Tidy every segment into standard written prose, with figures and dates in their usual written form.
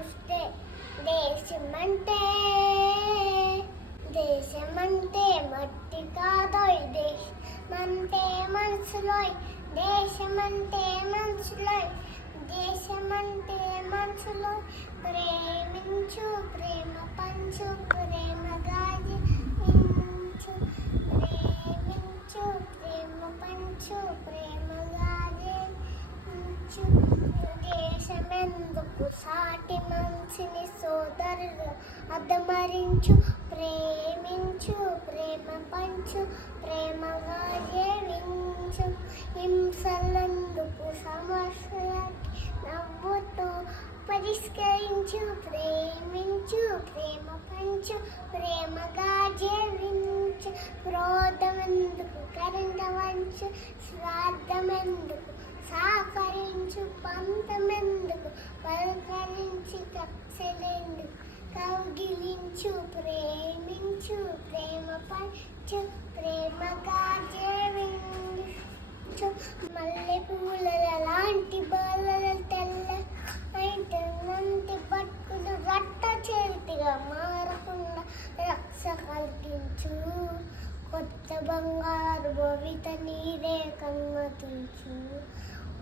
చూస్తే దేశమంటే దేశమంటే మట్టి కాదోయ్ దేశమంటే మనసులోయ్ దేశమంటే మనసులోయ్ దేశమంటే మనసులోయ్ ప్రేమించు ప్రేమ పంచు ప్రేమగా జీవించు ప్రేమించు ప్రేమ పంచు ప్రేమగా జీవించు దేశమెందుకు సాటి మనిషిని సోదరులు అదమరించు ప్రేమించు ప్రేమ పంచు ప్రేమగా జీవించు హింసలందుకు సమస్యలకి నవ్వుతూ పరిష్కరించు ప్రేమించు ప్రేమ పంచు ప్రేమగా జీవించు క్రోధమెందుకు కరుణవంచు స్వార్థమెందుకు సహకరించు పంతమెందుకు పలకరించి కక్షలెందుకు కౌగిలించు ప్రేమించు ప్రేమ పంచు ప్రేమగా జీవించు మల్లె పూల లాంటి బాలల తెల్ల అయినంటి పట్టుకుని రట్ట చేతిగా మారకుండా రక్ష కల్పించు కొత్త బంగారు భవిత నీరే కమ్మతుంచు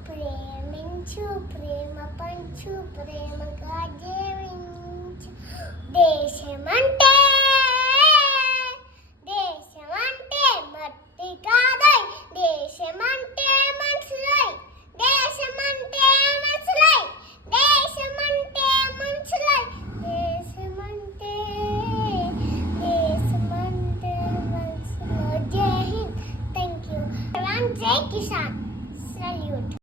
ప్రేమించు ప్రేమ పంచు ప్రేమగా జీవించు దేశమంటే